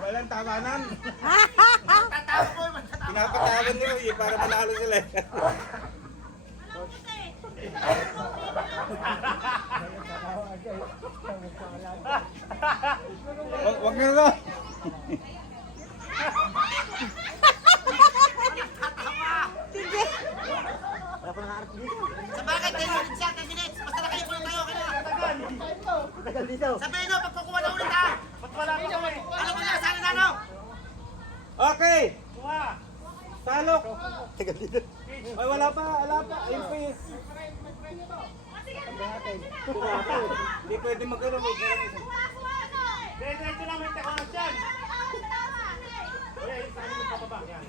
Walang tawanan. Pinapatawagan nila eh, para manalo sila. Wag na to. Sa bagay, 10 minutes yan, 10 minutes. Basta nakayo po tayo, Tagal dito. sabihin nyo, pagkukuha na ulit ha. Ano ko na, sana na no? Okay. Salok. Tagal dito. Ay, wala pa. Ayun pa yun. Hindi pwede magkaroon. Diretso lang may takonas yan. Yan, saan mo papaba? Yan.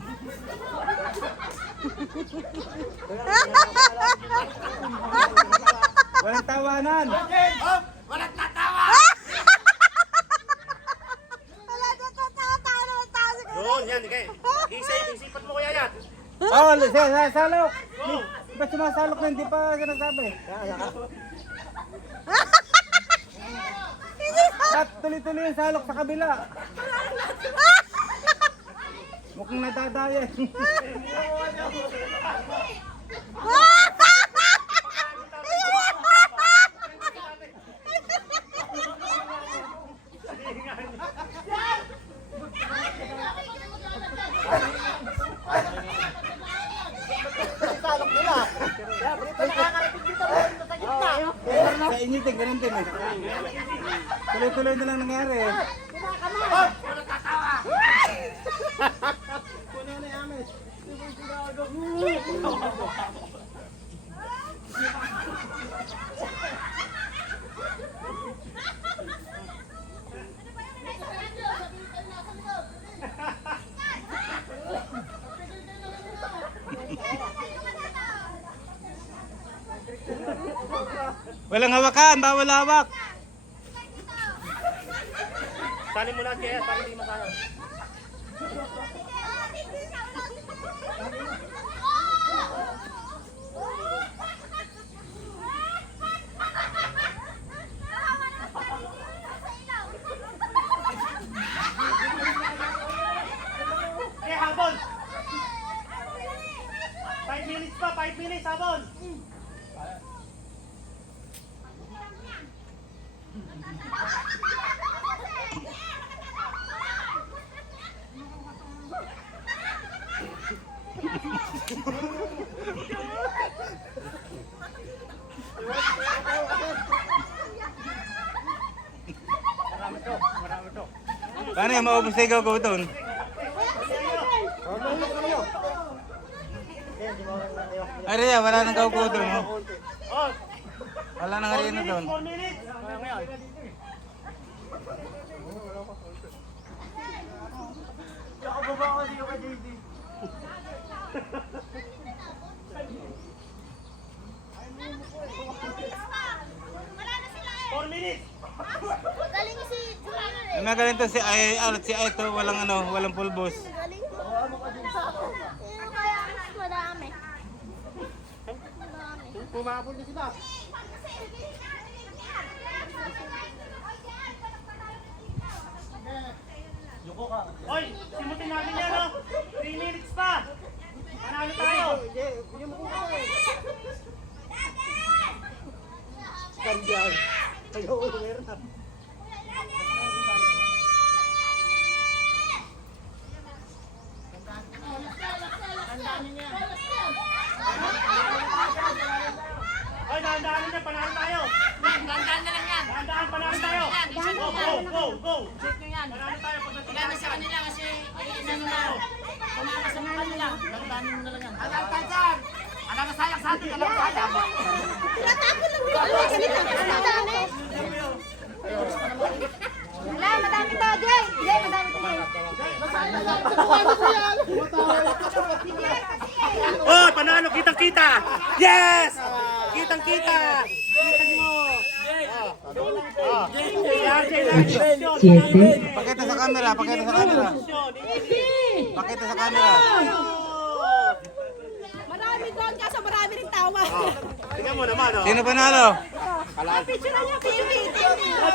Walang tawanan. Oh, walang tatawa! Wala na tatawa naman tayo siguro. Yun, yan. Isipan mo kuya yan. Oh, salok. Ba't sumasalok na hindi pa sinasabi? Ba't tuloy-tuloy yung salok sa kabila? Mukhang nadadaya. Salok nila. Sa inyo din, ganun din eh. Tuloy-tuloy na lang nangyari eh. Oh, walang tatawa! Walang hawakan, bawal hawak. Salin mo lahat kaya, para hindi masayang. Okay, habol! 5 minutes pa, 5 minutes, habol! Paano yung maubos na ikaw doon? Ay, Rhea, wala nang kaupo doon. Oh, Wala nang arena doon. 4 minutes! Wala na sila eh. 4 minutes! Galing si Junior eh. Magaling to si Aito, walang pulbos. Galing. Sino kaya mas madami? Pumapol na sila. Oy, simutin natin yan, no? 3 minutes pa! Manalo tayo! Hindi mo kuha eh. Kandiyan. Ayaw ko meron na. Oy, dahan-dahanin na, panalo tayo! Gandaan na lang yan. Dahan-dahan, panalo tayo! Go! Check nyo yan. Panalo tayo pag Wala na sa kanila kasi inano na. Pumama sa mga kanila. Gandaanin mo na lang yan. Alam ka dyan! Alam na sayang sa atin, alam ka dyan. Tinatapon lang din ako. Ganito. Madami. Wala, madami to, Jay. Jay, madami to. Oh, panalo, kitang-kita! Yes! Kitang-kita! Kita mo! Pakita sa camera, pakita sa camera. Pakita sa camera. Marami doon kasi marami rin tawa. Tingnan mo naman, oh. Sino panalo? Picture niyo, baby.